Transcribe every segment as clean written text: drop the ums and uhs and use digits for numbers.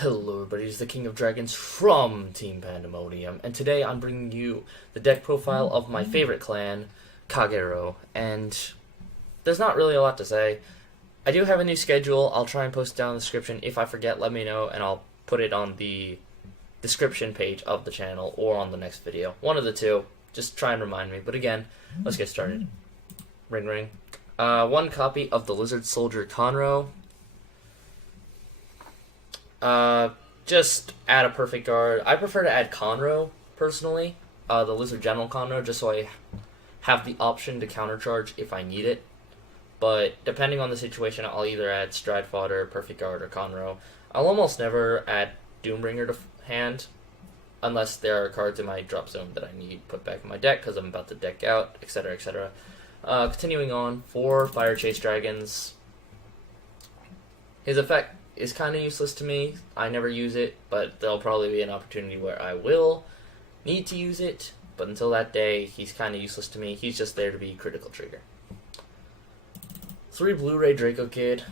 Hello everybody, it's the King of Dragons from Team Pandemonium, and today I'm bringing you the deck profile of my favorite clan, Kagero, and there's not really a lot to say. I do have a new schedule. I'll try and post it down in the description. If I forget, let me know, and I'll put it on the description page of the channel or on the next video. One of the two. Just try and remind me. But again, let's get started. Ring ring. One copy of the Lizard Soldier Conroe. Just add a perfect guard. I prefer to add Conroe, personally. The Lizard General Conroe, just so I have the option to countercharge if I need it. But depending on the situation, I'll either add Stride Fodder, Perfect Guard, or Conroe. I'll almost never add Doombringer to hand, unless there are cards in my drop zone that I need put back in my deck, because I'm about to deck out, etc., etc. Continuing on, 4 Fire Chase Dragons. His effect is kind of useless to me. I never use it, but there'll probably be an opportunity where I will need to use it. But until that day, he's kind of useless to me. He's just there to be critical trigger. 3 Blu-ray Draco Kid.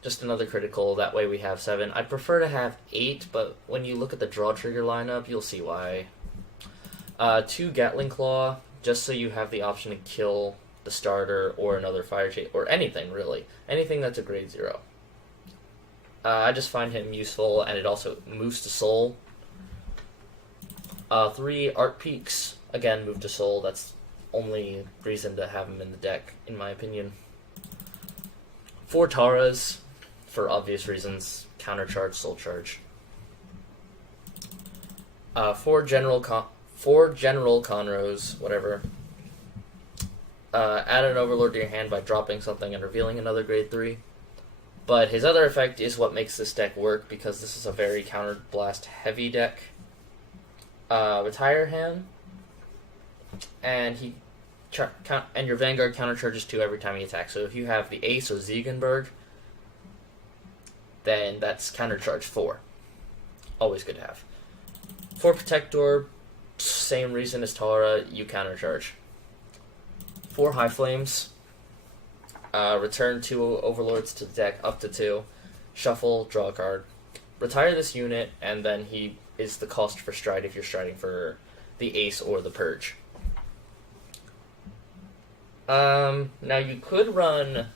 Just another critical. That way we have 7. I'd prefer to have 8, but when you look at the draw trigger lineup, you'll see why. 2 Gatling Claw, just so you have the option to kill the starter or another Fire Chase, or anything really. Anything that's a grade 0. I just find him useful, and it also moves to Soul. 3 Art Peaks, again, move to Soul. That's only reason to have him in the deck, in my opinion. 4 Taras, for obvious reasons. Countercharge, Soul Charge. 4 General Conroes, whatever. Add an Overlord to your hand by dropping something and revealing another grade 3. But his other effect is what makes this deck work, because this is a very counterblast heavy deck. Retire him, and and your Vanguard countercharges 2 every time he attacks. So if you have the Ace or Ziegenberg, then that's countercharge 4. Always good to have. 4 Protector, same reason as Tara, you countercharge. 4 High Flames. Return 2 Overlords to the deck, up to 2. Shuffle, draw a card. Retire this unit, and then he is the cost for Stride if you're striding for the Ace or the Purge. Now you could run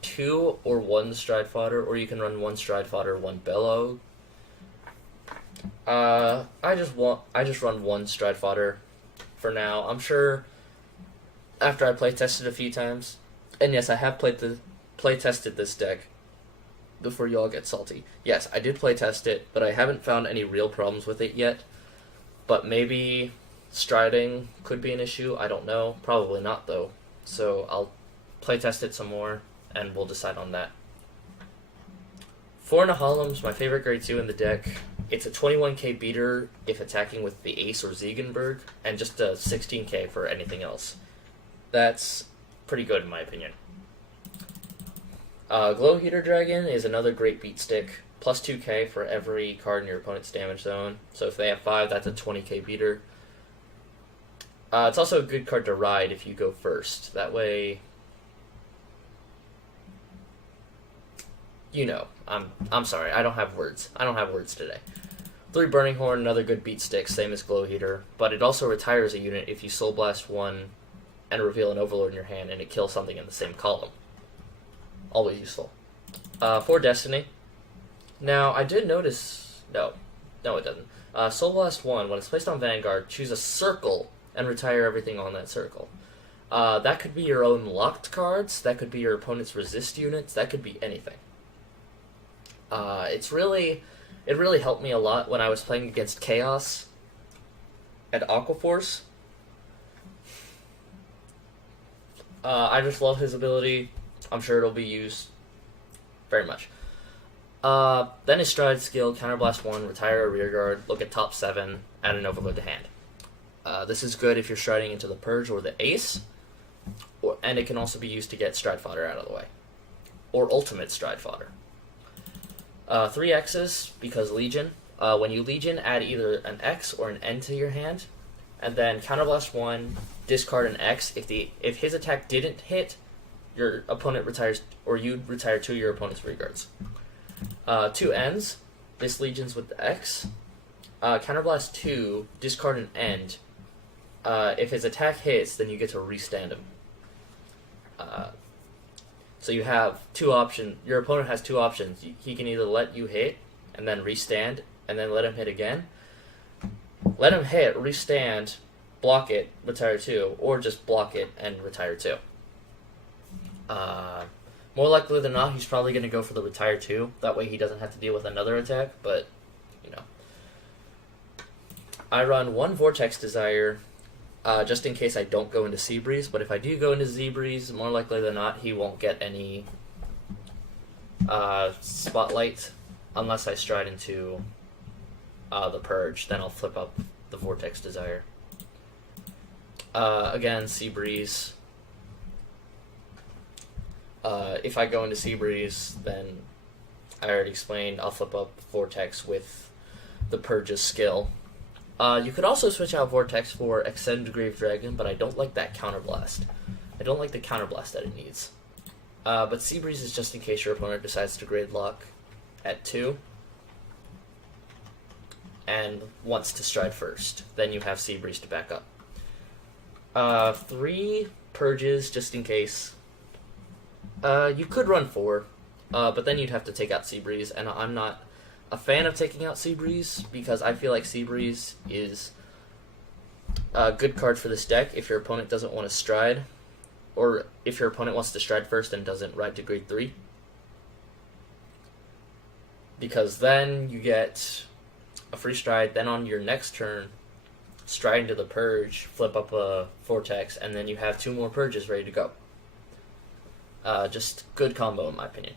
2 or 1 Stride Fodder, or you can run 1 Stride Fodder, 1 Bellow. I just run 1 Stride Fodder for now. I'm sure after I play tested a few times, and yes, I have play tested this deck before y'all get salty. Yes, I did play test it, but I haven't found any real problems with it yet. But maybe striding could be an issue. I don't know. Probably not though. So I'll play test it some more, and we'll decide on that. 4 Nahalim's my favorite grade 2 in the deck. It's a 21k beater if attacking with the Ace or Ziegenberg, and just a 16k for anything else. That's pretty good in my opinion. Glow Heater Dragon is another great beat stick. Plus 2k for every card in your opponent's damage zone. So if they have 5, that's a 20k beater. It's also a good card to ride if you go first. That way, you know, I'm sorry, I don't have words. I don't have words today. 3 Burning Horn, another good beat stick, same as Glow Heater, but it also retires a unit if you Soul Blast 1 and reveal an Overlord in your hand, and it kills something in the same column. Always useful. 4 Destiny. Now, I did notice... No, it doesn't. Soul Blast 1, when it's placed on Vanguard, choose a circle and retire everything on that circle. That could be your own locked cards, that could be your opponent's resist units, that could be anything. It really helped me a lot when I was playing against Chaos at Aquaforce. I just love his ability. I'm sure it'll be used very much. Then his Stride skill, Counterblast 1, retire a rear guard, look at top 7, add an Overlord to hand. This is good if you're striding into the Purge or the Ace, and it can also be used to get Stride Fodder out of the way. Or Ultimate Stride Fodder. 3 X's, because Legion. When you Legion, add either an X or an N to your hand, and then Counterblast 1, discard an X. If his attack didn't hit, your opponent retires, or you retire 2 of your opponent's rearguards. 2 ends. This legions with the X. Counterblast 2, discard an end. If his attack hits, then you get to restand him. So you have 2 options. Your opponent has 2 options. He can either let you hit and then restand, and then let him hit again. Let him hit, restand, block it, retire 2, or just block it and retire 2. More likely than not, he's probably going to go for the retire 2. That way he doesn't have to deal with another attack, but, you know. I run 1 Vortex Desire, just in case I don't go into Sea Breeze, but if I do go into Sea Breeze, more likely than not, he won't get any Spotlight unless I stride into the Purge. Then I'll flip up the Vortex Desire. Again, Sea Breeze. If I go into Sea Breeze, then I already explained, I'll flip up Vortex with the Purge's skill. You could also switch out Vortex for Extend Grave Dragon, but I don't like that Counterblast. I don't like the Counterblast that it needs. But Sea Breeze is just in case your opponent decides to grade lock at 2 and wants to stride first. Then you have Sea Breeze to back up. 3 Purges just in case. You could run 4, but then you'd have to take out Sea Breeze, and I'm not a fan of taking out Sea Breeze because I feel like Sea Breeze is a good card for this deck if your opponent doesn't want to stride, or if your opponent wants to stride first and doesn't ride to grade 3. Because then you get a free stride, then on your next turn, stride into the Purge, flip up a Vortex, and then you have 2 more Purges ready to go. Just good combo in my opinion.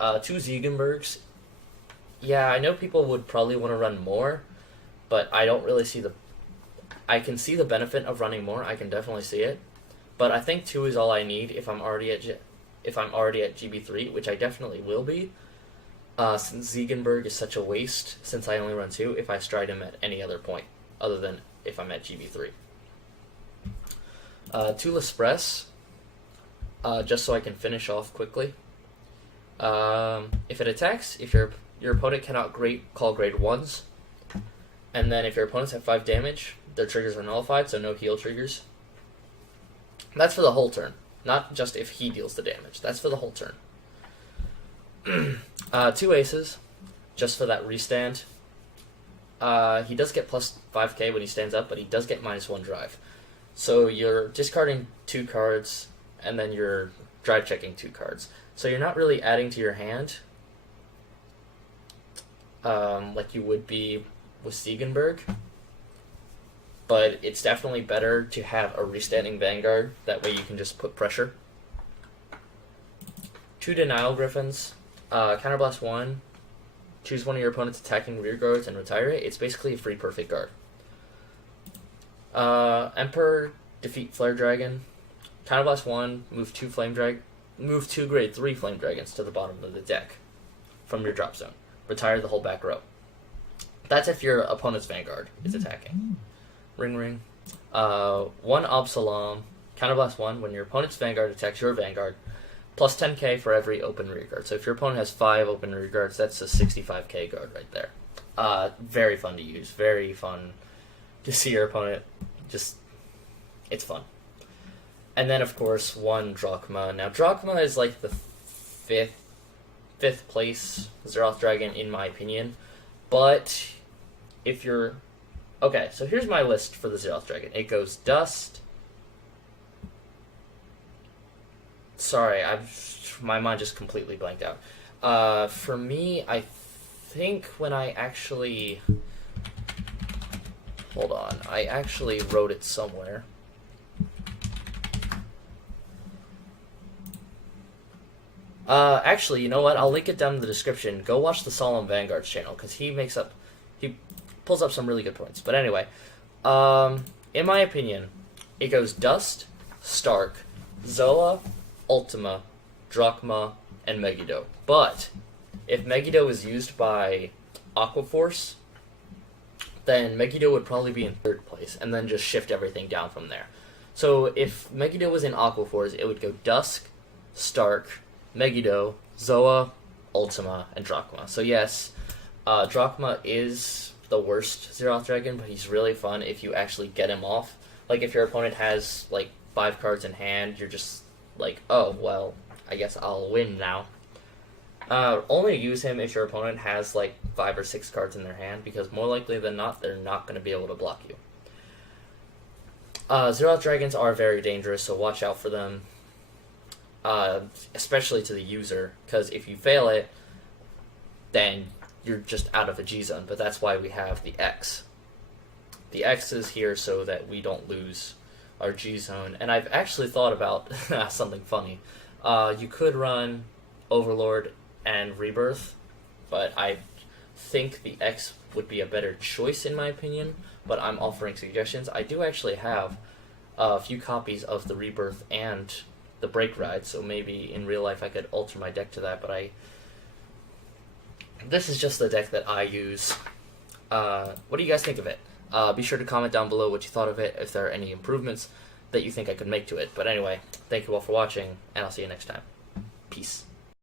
2 Ziegenbergs. Yeah, I know people would probably want to run more, but I don't really see the... I can see the benefit of running more, I can definitely see it. But I think 2 is all I need if I'm already at GB3, which I definitely will be. Since Ziegenberg is such a waste, since I only run 2, if I stride him at any other point, other than if I'm at GB3. 2 L'Espresse, just so I can finish off quickly. If it attacks, if your opponent cannot call grade 1s, and then if your opponents have 5 damage, their triggers are nullified, so no heal triggers. That's for the whole turn, not just if he deals the damage. That's for the whole turn. 2 Aces, just for that restand. He does get plus 5k when he stands up, but he does get -1 drive. So you're discarding 2 cards, and then you're drive checking 2 cards. So you're not really adding to your hand, like you would be with Ziegenberg. But it's definitely better to have a restanding Vanguard, that way you can just put pressure. 2 Denial Griffins, Counterblast 1, choose one of your opponent's attacking rear guards and retire it. It's basically a free perfect guard. Emperor, defeat Flare Dragon. Counterblast 1, move 2 grade 3 Flame Dragons to the bottom of the deck from your drop zone. Retire the whole back row. That's if your opponent's Vanguard is attacking. Ring. 1 Absalom. Counterblast 1, when your opponent's Vanguard attacks your Vanguard, plus 10k for every open rear guard. So if your opponent has 5 open rear guards, that's a 65k guard right there. Very fun to use. Very fun to see your opponent. It's fun. And then, of course, 1 Drachma. Now, Drachma is like the fifth place Zeroth Dragon, in my opinion. But if you're... Okay, so here's my list for the Zeroth Dragon. It goes Dust. Sorry, my mind just completely blanked out. For me, I think when I actually... Hold on, I actually wrote it somewhere. Actually, you know what? I'll link it down in the description. Go watch the Solemn Vanguards channel, because he pulls up some really good points. But anyway, in my opinion, it goes Dust, Stark, Zoa, Ultima, Drachma, and Megiddo. But if Megiddo is used by Aquaforce, then Megiddo would probably be in 3rd place, and then just shift everything down from there. So if Megiddo was in Aquaforce, it would go Dusk, Stark, Megiddo, Zoa, Ultima, and Drachma. So yes, Drachma is the worst Zeroth Dragon, but he's really fun if you actually get him off. Like, if your opponent has, like, 5 cards in hand, you're just like, oh, well, I guess I'll win now. Only use him if your opponent has, like, 5 or 6 cards in their hand, because more likely than not, they're not going to be able to block you. Zeroth Dragons are very dangerous, so watch out for them. Especially to the user, because if you fail it, then you're just out of a G-Zone, but that's why we have the X. The X is here so that we don't lose our G-Zone, and I've actually thought about something funny. You could run Overlord and Rebirth, but I think the X would be a better choice in my opinion, but I'm offering suggestions. I do actually have a few copies of the Rebirth and the Break Ride, so maybe in real life I could alter my deck to that, but this is just the deck that I use. What do you guys think of it? Be sure to comment down below what you thought of it, if there are any improvements that you think I could make to it. But anyway, thank you all for watching, and I'll see you next time. Peace.